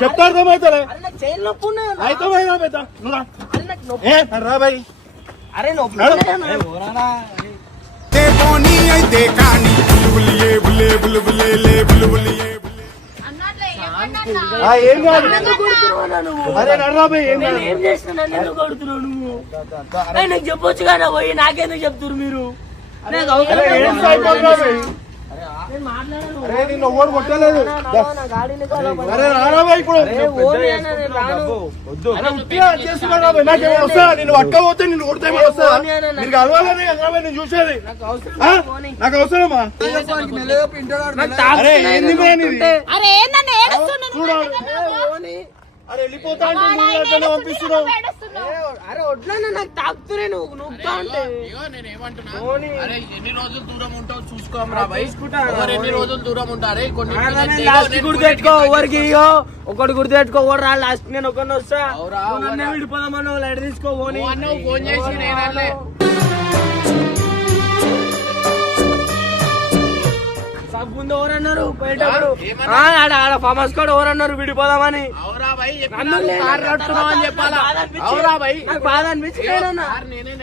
చెప్తా అర్థమవుతారే అయితే రా బాయ్ అరే అయితే కానీ ఏం కాదు అరే నర్రా బాయ్ ఏం చేస్తున్నా నేను కొడుతున్నావు నువ్వు నాకు చెప్పొచ్చు కదా పోయి నాకెందుకు చెప్తున్నారు మీరు అరే నిన్ను ఎవరు కొట్టలేదు అరే రారా బాయ్ ఇప్పుడు చేస్తున్నా నాకేమైనా వస్తా నేను పట్టకపోతే నిన్ను కొడితే వస్తా నీకు కలవాలని నేను చూసేది నాకు అవసరమా అరే ఏంది చూడాలి అరే వెళ్ళిపోతా అంటే పంపిస్తున్నావు అరే వడ్లన్నా నాకు తాకుతురే నువ్వు అంటే నేను ఏమంటున్నా ఎన్ని రోజులు దూరం ఉంటావు చూసుకోమరా ఎన్ని రోజులు దూరం ఉంటారే గుర్తెట్టుకో ఎవరికి ఒకటి గుర్తెట్టుకో ఎవరు రా లాస్ట్ నేను ఒకరిని వస్తా నన్నే విడిపోదామని లైట్ తీసుకో ఫోన్ చేసి నేనలే ముందు ఎవరన్నారు పోయేటప్పుడు ఆడ ఫామ్ హౌస్ కూడా ఎవరన్నారు విడిపోదామని చెప్పాలా బాధ అనిపించి